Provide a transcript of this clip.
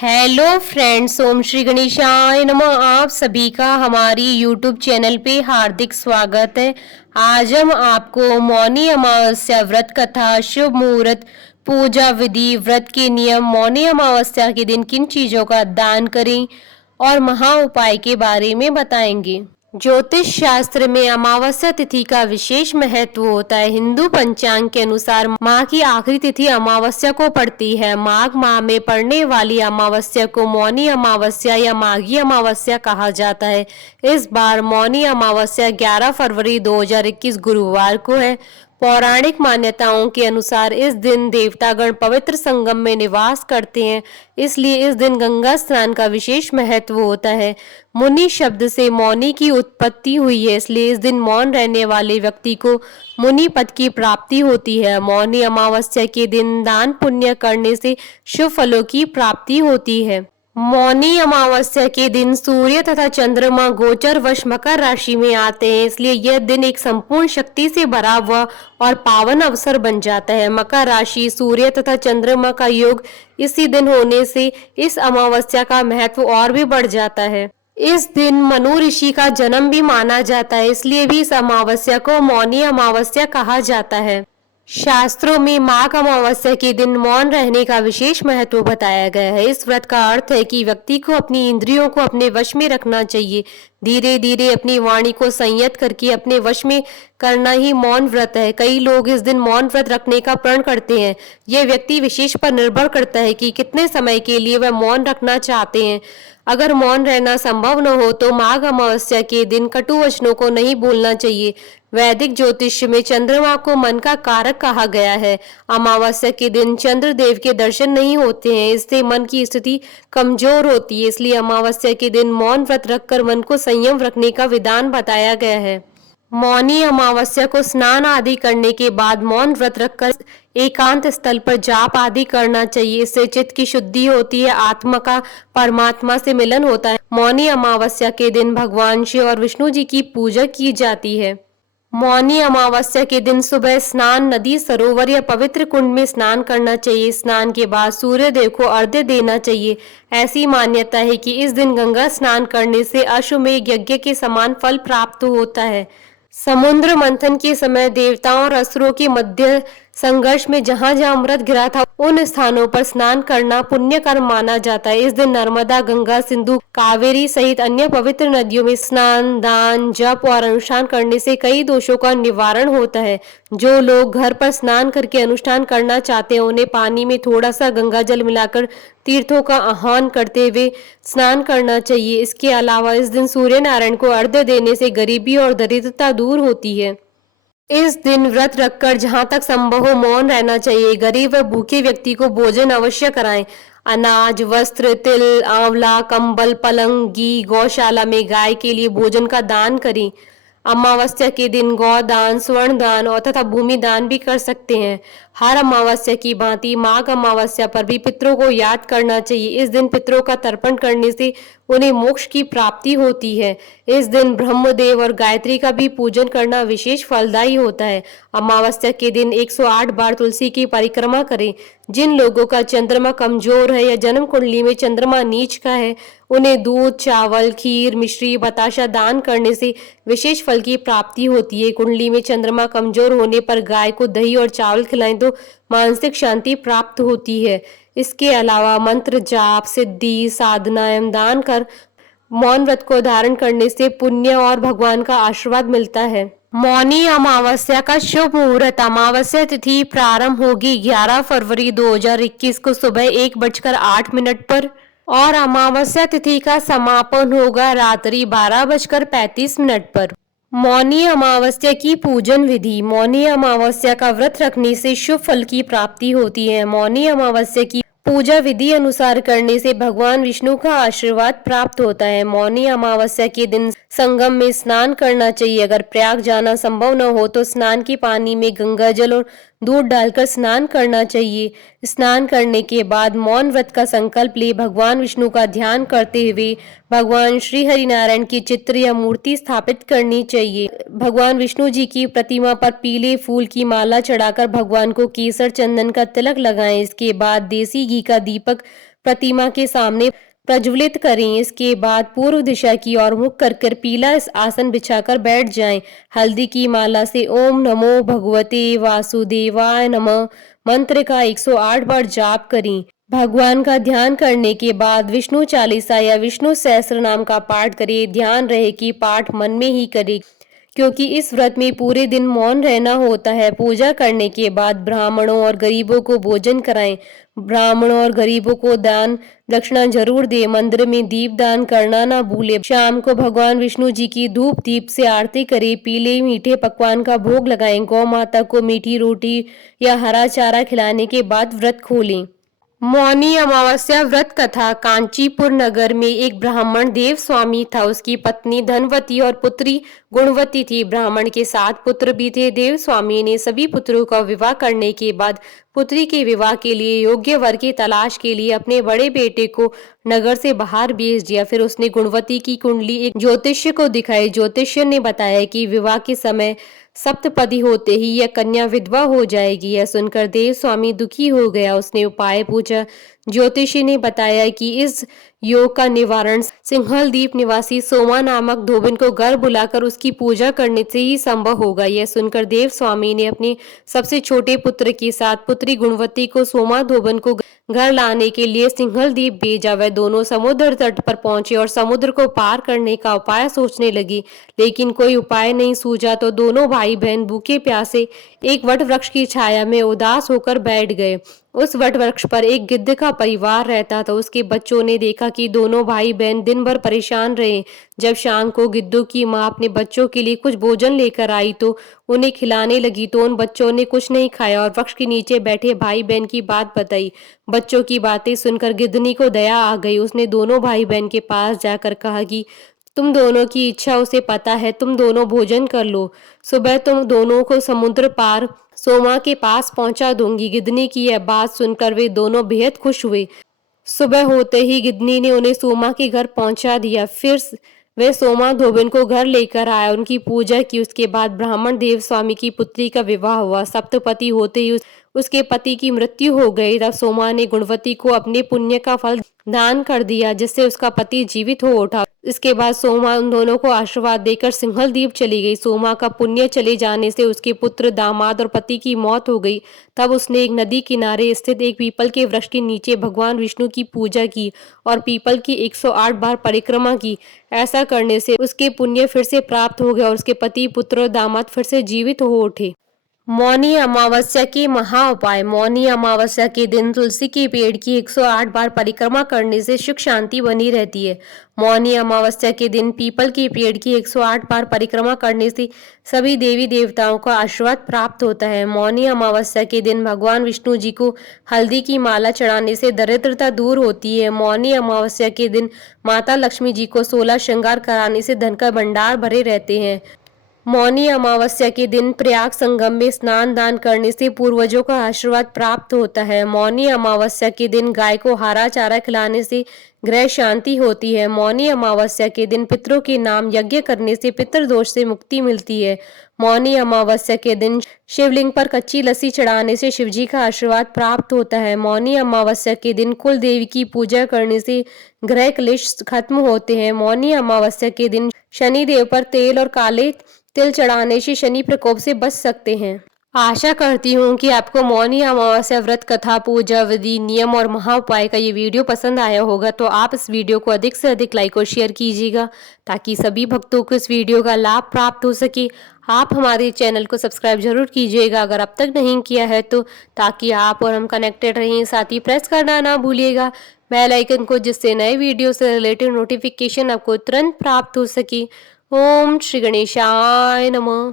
Hello friends, ओम श्री गणेशाय नमः। आप सभी का हमारी यूट्यूब चैनल पे हार्दिक स्वागत है। आज हम आपको मौनी अमावस्या व्रत कथा, शुभ मुहूर्त, पूजा विधि, व्रत के नियम, मौनी अमावस्या के दिन किन चीजों का दान करें और महा उपाय के बारे में बताएंगे। ज्योतिष शास्त्र में अमावस्या तिथि का विशेष महत्व होता है। हिंदू पंचांग के अनुसार माह की आखिरी तिथि अमावस्या को पड़ती है। माघ माह में पड़ने वाली अमावस्या को मौनी अमावस्या या माघी अमावस्या कहा जाता है। इस बार मौनी अमावस्या 11 फरवरी 2021 गुरुवार को है। पौराणिक मान्यताओं के अनुसार इस दिन देवतागण पवित्र संगम में निवास करते हैं, इसलिए इस दिन गंगा स्नान का विशेष महत्व होता है। मुनि शब्द से मौनी की उत्पत्ति हुई है, इसलिए इस दिन मौन रहने वाले व्यक्ति को मुनि पद की प्राप्ति होती है। मौनी अमावस्या के दिन दान पुण्य करने से शुभ फलों की प्राप्ति होती है। मौनी अमावस्या के दिन सूर्य तथा चंद्रमा गोचर वश मकर राशि में आते हैं, इसलिए यह दिन एक संपूर्ण शक्ति से भरा हुआ और पावन अवसर बन जाता है। मकर राशि, सूर्य तथा चंद्रमा का योग इसी दिन होने से इस अमावस्या का महत्व और भी बढ़ जाता है। इस दिन मनु ऋषि का जन्म भी माना जाता है, इसलिए भी इस अमावस्या को मौनी अमावस्या कहा जाता है। शास्त्रों में माघ अमावस्या के दिन मौन रहने का विशेष महत्व बताया गया है। इस व्रत का अर्थ है कि व्यक्ति को अपनी इंद्रियों को अपने वश में रखना चाहिए। धीरे धीरे अपनी वाणी को संयत करके अपने वश में करना ही मौन व्रत है। कई लोग इस दिन मौन व्रत रखने का प्रण करते हैं। यह व्यक्ति विशेष पर निर्भर करता है कि कितने समय के लिए वह मौन रखना चाहते हैं। अगर मौन रहना संभव न हो तो माघ अमावस्या के दिन कटु वचनों को नहीं बोलना चाहिए। वैदिक ज्योतिष में चंद्रमा को मन का कारक कहा गया है। अमावस्या के दिन चंद्र देव के दर्शन नहीं होते हैं, इससे मन की स्थिति कमजोर होती है। इसलिए अमावस्या के दिन मौन व्रत रखकर मन को संयम रखने का विधान बताया गया है। मौनी अमावस्या को स्नान आदि करने के बाद मौन व्रत रखकर एकांत स्थल पर जाप आदि करना चाहिए। इससे चित्त की शुद्धि होती है, आत्मा का परमात्मा से मिलन होता है। मौनी अमावस्या के दिन भगवान शिव और विष्णु जी की पूजा की जाती है। मौनी अमावस्या के दिन सुबह स्नान नदी, सरोवर या पवित्र कुंड में स्नान करना चाहिए। स्नान के बाद सूर्य देव को अर्घ्य देना चाहिए। ऐसी मान्यता है कि इस दिन गंगा स्नान करने से अश्वमेध यज्ञ के समान फल प्राप्त होता है। समुद्र मंथन के समय देवताओं और असुरों के मध्य संघर्ष में जहां जहां अमृत गिरा था उन स्थानों पर स्नान करना पुण्य कर्म माना जाता है। इस दिन नर्मदा, गंगा, सिंधु, कावेरी सहित अन्य पवित्र नदियों में स्नान, दान, जप और अनुष्ठान करने से कई दोषों का निवारण होता है। जो लोग घर पर स्नान करके अनुष्ठान करना चाहते हैं उन्हें पानी में थोड़ा सा गंगा जल मिलाकर तीर्थों का आह्वान करते हुए स्नान करना चाहिए। इसके अलावा इस दिन सूर्य नारायण को अर्घ्य देने से गरीबी और दरिद्रता दूर होती है। इस दिन व्रत रखकर जहां तक संभव हो मौन रहना चाहिए। गरीब व भूखे व्यक्ति को भोजन अवश्य कराएं। अनाज, वस्त्र, तिल, आंवला, कंबल, पलंग, घी, गौशाला में गाय के लिए भोजन का दान करें। अमावस्या के दिन गौदान, स्वर्ण दान और तथा भूमि दान भी कर सकते हैं। हर अमावस्या की भांति माघ अमावस्या पर भी पितरों को याद करना चाहिए। इस दिन पितरों का तर्पण करने से उन्हें मोक्ष की प्राप्ति होती है। इस दिन ब्रह्मदेव और गायत्री का भी पूजन करना विशेष फलदायी होता है। अमावस्या के दिन 108 बार तुलसी की परिक्रमा करें। जिन लोगों का चंद्रमा कमजोर है या जन्म कुंडली में चंद्रमा नीच का है उन्हें दूध, चावल, खीर, मिश्री, बताशा दान करने से विशेष फल की प्राप्ति होती है। कुंडली में चंद्रमा कमजोर होने पर गाय को दही और चावल खिलाएं तो मानसिक शांति प्राप्त होती है। इसके अलावा मंत्र जाप, सिद्धि, साधना एवं दान कर मौन व्रत को धारण करने से पुण्य और भगवान का आशीर्वाद मिलता है। मौनी अमावस्या का शुभ मुहूर्त। अमावस्या तिथि प्रारंभ होगी 11 फरवरी 2021 को सुबह 1:08 पर और अमावस्या तिथि का समापन होगा रात्रि 12:35 पर। मौनी अमावस्या की पूजन विधि। मौनी अमावस्या का व्रत रखने से शुभ फल की प्राप्ति होती है। मौनी अमावस्या की पूजा विधि अनुसार करने से भगवान विष्णु का आशीर्वाद प्राप्त होता है। मौनी अमावस्या के दिन संगम में स्नान करना चाहिए। अगर प्रयाग जाना संभव न हो तो स्नान के पानी में गंगा जल और दूध डालकर स्नान करना चाहिए। स्नान करने के बाद मौन व्रत का संकल्प ले भगवान विष्णु का ध्यान करते हुए भगवान श्री हरि नारायण की चित्र या मूर्ति स्थापित करनी चाहिए। भगवान विष्णु जी की प्रतिमा पर पीले फूल की माला चढ़ाकर भगवान को केसर चंदन का तिलक लगाएं। इसके बाद देसी घी का दीपक प्रतिमा के सामने प्रज्वलित करें। इसके बाद पूर्व दिशा की ओर मुख कर पीला आसन बिछाकर बैठ जाएं। हल्दी की माला से ओम नमो भगवते वासुदेवाय नमः मंत्र का 108 बार जाप करें। भगवान का ध्यान करने के बाद विष्णु चालीसा या विष्णु सहस्त्र नाम का पाठ करें। ध्यान रहे कि पाठ मन में ही करें, क्योंकि इस व्रत में पूरे दिन मौन रहना होता है। पूजा करने के बाद ब्राह्मणों और गरीबों को भोजन कराएं। ब्राह्मणों और गरीबों को दान दक्षिणा जरूर दे। मंदिर में दीप दान करना ना भूले। शाम को भगवान विष्णु जी की धूप दीप से आरती करें। पीले मीठे पकवान का भोग लगाएं। गौ माता को मीठी रोटी या हरा चारा खिलाने के बाद व्रत खोलें। मौनी अमावस्या व्रत कथा। कांचीपुर नगर में एक ब्राह्मण देव स्वामी था। उसकी पत्नी धनवती और पुत्री गुणवती थी। ब्राह्मण के 7 पुत्र भी थे। देव स्वामी ने सभी पुत्रों का विवाह करने के बाद पुत्री के विवाह के लिए योग्य वर की तलाश के लिए अपने बड़े बेटे को नगर से बाहर भेज दिया। फिर उसने गुणवती की कुंडली एक ज्योतिष्य को दिखाई। ज्योतिष्य ने बताया कि विवाह के समय सप्तपदी होते ही यह कन्या विधवा हो जाएगी। यह सुनकर देव स्वामी दुखी हो गया। उसने उपाय पूछा। ज्योतिषी ने बताया कि इस योग का निवारण सिंहल द्वीप निवासी सोमा नामक धोबिन को घर बुलाकर उसकी पूजा करने से ही संभव होगा। यह सुनकर देव स्वामी ने अपने सबसे छोटे पुत्र के साथ पुत्री गुणवती को सोमा धोबिन को घर लाने के लिए सिंहल द्वीप भेजा। वह दोनों समुद्र तट पर पहुंचे और समुद्र को पार करने का उपाय सोचने लगी, लेकिन कोई उपाय नहीं सूझा। तो दोनों भाई बहन भूखे प्यासे एक वट वृक्ष की छाया में उदास होकर बैठ गए। उस वट वृक्ष पर एक गिद्ध का परिवार रहता था। उसके बच्चों ने देखा कि दोनों भाई बहन दिन भर परेशान रहे। जब शाम को गिद्धों की माँ अपने बच्चों के लिए कुछ भोजन लेकर आई तो उन्हें खिलाने लगी, तो उन बच्चों ने कुछ नहीं खाया और वृक्ष के नीचे बैठे भाई बहन की बात बताई। बच्चों की बातें सुनकर गिद्धनी को दया आ गई। उसने दोनों भाई बहन के पास जाकर कहा कि तुम दोनों की इच्छा उसे पता है, तुम दोनों भोजन कर लो। सुबह तुम दोनों को समुद्र पार सोमा के पास पहुंचा दूंगी। गिद्धनी की यह बात सुनकर वे दोनों बेहद खुश हुए। सुबह होते ही गिद्धनी ने उन्हें सोमा के घर पहुंचा दिया। फिर वे सोमा धोबिन को घर लेकर आया, उनकी पूजा की। उसके बाद ब्राह्मण देव स्वामी की पुत्री का विवाह हुआ। सप्तपति होते ही उसके पति की मृत्यु हो गई। तब सोमा ने गुणवती को अपने पुण्य का फल दान कर दिया, जिससे उसका पति जीवित हो उठा। इसके बाद सोमा उन दोनों को आशीर्वाद देकर सिंहल द्वीप चली गई। सोमा का पुण्य चले जाने से उसके पुत्र, दामाद और पति की मौत हो गई। तब उसने एक नदी किनारे स्थित एक पीपल के वृक्ष के नीचे भगवान विष्णु की पूजा की और पीपल की 108 बार परिक्रमा की। ऐसा करने से उसके पुण्य फिर से प्राप्त हो गया और उसके पति, पुत्र और दामाद फिर से जीवित हो उठे। मौनी अमावस्या के महा उपाय। मौनी अमावस्या के दिन तुलसी के पेड़ की 108 बार परिक्रमा करने से सुख शांति बनी रहती है। मौनी अमावस्या के दिन पीपल के पेड़ की 108 बार परिक्रमा करने से सभी देवी देवताओं का आशीर्वाद प्राप्त होता है। मौनी अमावस्या के दिन भगवान विष्णु जी को हल्दी की माला चढ़ाने से दरिद्रता दूर होती है। मौनी अमावस्या के दिन माता लक्ष्मी जी को 16 श्रृंगार कराने से धन का भंडार भरे रहते हैं। मौनी अमावस्या के दिन प्रयाग संगम में स्नान दान करने से पूर्वजों का आशीर्वाद प्राप्त होता है। मौनी अमावस्या के दिन गाय को हरा चारा खिलाने से ग्रह शांति होती है। मौनी अमावस्या के दिन पितरों के नाम यज्ञ करने से पितृदोष से मुक्ति मिलती है। मौनी अमावस्या के दिन शिवलिंग पर कच्ची लस्सी चढ़ाने से शिवजी का आशीर्वाद प्राप्त होता है। मौनी अमावस्या के दिन कुल देवी की पूजा करने से ग्रह क्लेश खत्म होते हैं। मौनी अमावस्या के दिन शनि देव पर तेल और काले तिल चढ़ाने से शनि प्रकोप से बच सकते हैं। आशा करती हूँ कि आपको मौनी अमावस्या व्रत कथा, पूजा विधि, नियम और महाउपाय का ये वीडियो पसंद आया होगा। तो आप इस वीडियो को अधिक से अधिक लाइक और शेयर कीजिएगा, ताकि सभी भक्तों को इस वीडियो का लाभ प्राप्त हो सके। आप हमारे चैनल को सब्सक्राइब जरूर कीजिएगा अगर अब तक नहीं किया है तो, ताकि आप और हम कनेक्टेड रहें। साथ ही प्रेस करना ना भूलिएगा बेल आइकन को, जिससे नए वीडियो से रिलेटेड नोटिफिकेशन आपको तुरंत प्राप्त हो सके। ओम श्री गणेशाय नमः।